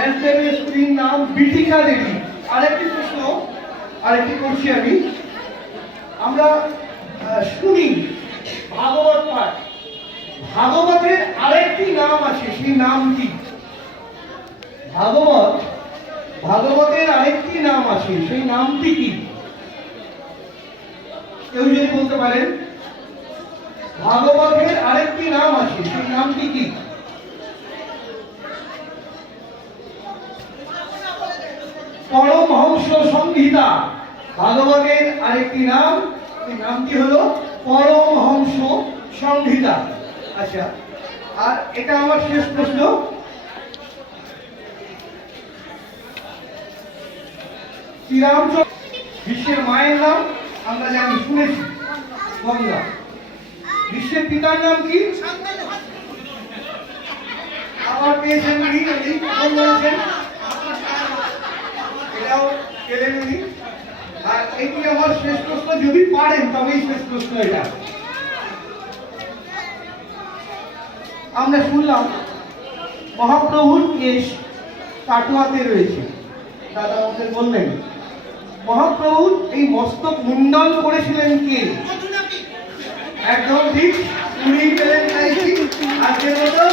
ব্যাসদেবের স্ত্রীর নাম বিটিকা দেবী। আরেকটি প্রশ্ন আরেকটি করছি আমি। আমরা শুনি ভাগবত পাঠ, ভাগবতের আরেকটি নাম আছে, সেই নাম কি? ভাগবতের আরেকটি নাম আছে, সেই নামটি কি? কেউ যদি বলতে পারেন, ভাগবতের আরেকটি নাম আছে, সেই নামটি কি? পরমহংস সংহিতা ভাগবতের আরেকটি নাম, এই নামটি হলো পরমহংস সংহিতা। আচ্ছা, আর এটা আমার শেষ প্রশ্ন। শ্রীরামচন্দ্র বিশ্বের মায়ের নাম আমরা জানি, শুনেছি, গঙ্গা। বিশ্বের পিতার নাম কি? আবার পেয়েছেন কি? বলেছেন এটাও পেলেন উনি। আর এটি আমার শেষ প্রশ্ন, যদি পারেন তবেই শেষ প্রশ্ন এটা। আমরা শুনলাম মহাপ্রভুর কেশ কাটোয়াতে রয়েছে, দাদা আমাদের বললেন। মহাপ্রভুর এই মস্তক মুন্ডন করেছিলেন কে? একদম ঠিক, উনি পেলেন। আজকের মতো